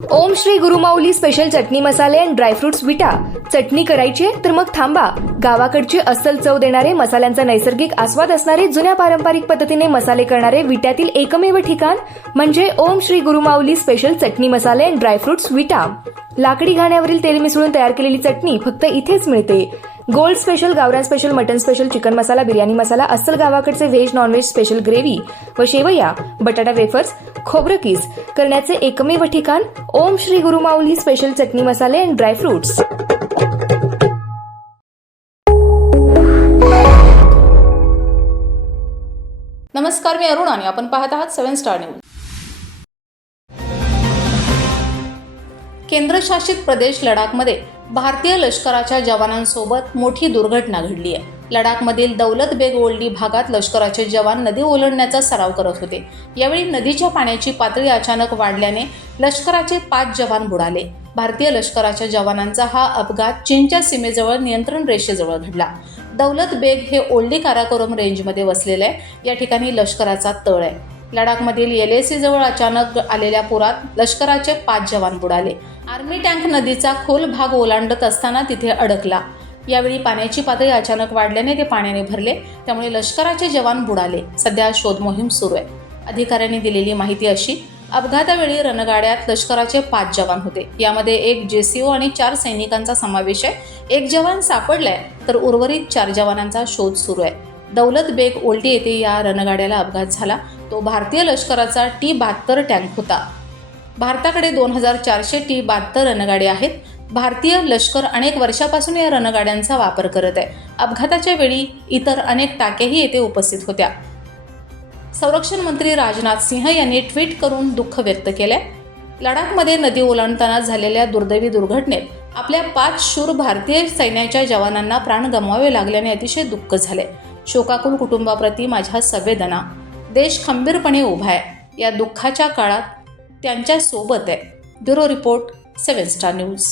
ओम Shri Gurumauli special चटणी मसाले and dry fruits विटा. चटणी करायची आहे तर मग थांबा. गावाकडची अस्सल चव देणारे मसाल्यांचा नैसर्गिक आस्वाद असणारे जुन्या पारंपरिक पद्धतीने मसाले करणारे विट्यातील एकमेव ठिकाण म्हणजे ओम श्री गुरुमाऊली स्पेशल चटणी मसाले अँड ड्रायफ्रुट्स विटा. लाकडी घाण्यावरील तेल मिसळून तयार केलेली चटणी फक्त इथेच मिळते. गोल्ड स्पेशल गावरान special mutton special chicken masala biryani masala अस्सल गावाकडचे व्हेज नॉनव्हेज स्पेशल ग्रेव्ही व शेवया बटाटा वेफर्स खोबरं किस करण्याचे एकमेव ठिकाण ओम श्री गुरुमाऊली स्पेशल चटणी मसाले अँड ड्रायफ्रुट्स नमस्कार मी अरुण आणि आपण पाहत आहात सेव्हन स्टार न्यूज केंद्रशासित प्रदेश लडाखमध्ये भारतीय लष्कराच्या जवानांसोबत मोठी दुर्घटना घडली आहे. लडाखमधील दौलत बेग ओल्डी भागात लष्कराचे जवान नदी ओलांडण्याचा सराव करत होते. यावेळी नदीच्या पाण्याची पातळी अचानक वाढल्याने लष्कराचे पाच जवान बुडाले. भारतीय लष्कराच्या जवानांचा हा अपघात चीनच्या सीमेजवळ नियंत्रण रेषेजवळ घडला. दौलत बेग हे ओल्डी काराकोरम रेंजमध्ये वसलेलं आहे. या ठिकाणी लष्कराचा तळ आहे. लडाखमधील एल ए जवळ अचानक आलेल्या पुरात लष्कराचे पाच जवान बुडाले. आर्मी टँक नदीचा खोल भाग ओलांडत असताना तिथे अडकला. यावेळी पाण्याची पातळी अचानक वाढल्याने ते पाण्याने भरले त्यामुळे लष्कराचे जवान बुडाले. सध्या शोध मोहीम सुरू आहे. अधिकाऱ्यांनी दिलेली माहिती अशी अपघातावेळी रणगाड्यात लष्कराचे पाच जवान होते. यामध्ये एक जेसीओ आणि चार सैनिकांचा समावेश आहे. एक जवान सापडलाय तर उर्वरित चार जवानांचा शोध सुरू आहे. दौलत बेग ओल्टी येथे या रणगाड्याला अपघात झाला. तो भारतीय लष्कराचा टी बहात्तर टँक होता. भारताकडे दोन हजार चारशे टी बहात्तर रणगाड्या आहेत. भारतीय लष्कर अनेक वर्षापासून या रणगाड्यांचा वापर करत आहे. अपघाताच्या वेळी इतर अनेक टाक्याही येथे उपस्थित होत्या. संरक्षण मंत्री राजनाथ सिंह यांनी ट्विट करून दुःख व्यक्त केलंय. लडाखमध्ये नदी ओलांडताना झालेल्या दुर्दैवी दुर्घटनेत आपल्या पाच शूर भारतीय सैन्याच्या जवानांना प्राण गमवावे लागल्याने अतिशय दुःख झाले शोकाकुल कुटुंबाप्रती माझ्या संवेदना. देश खंबीरपणे उभा आहे. या दुःखाच्या काळात त्यांच्यासोबत आहे. Bureau report seven star news.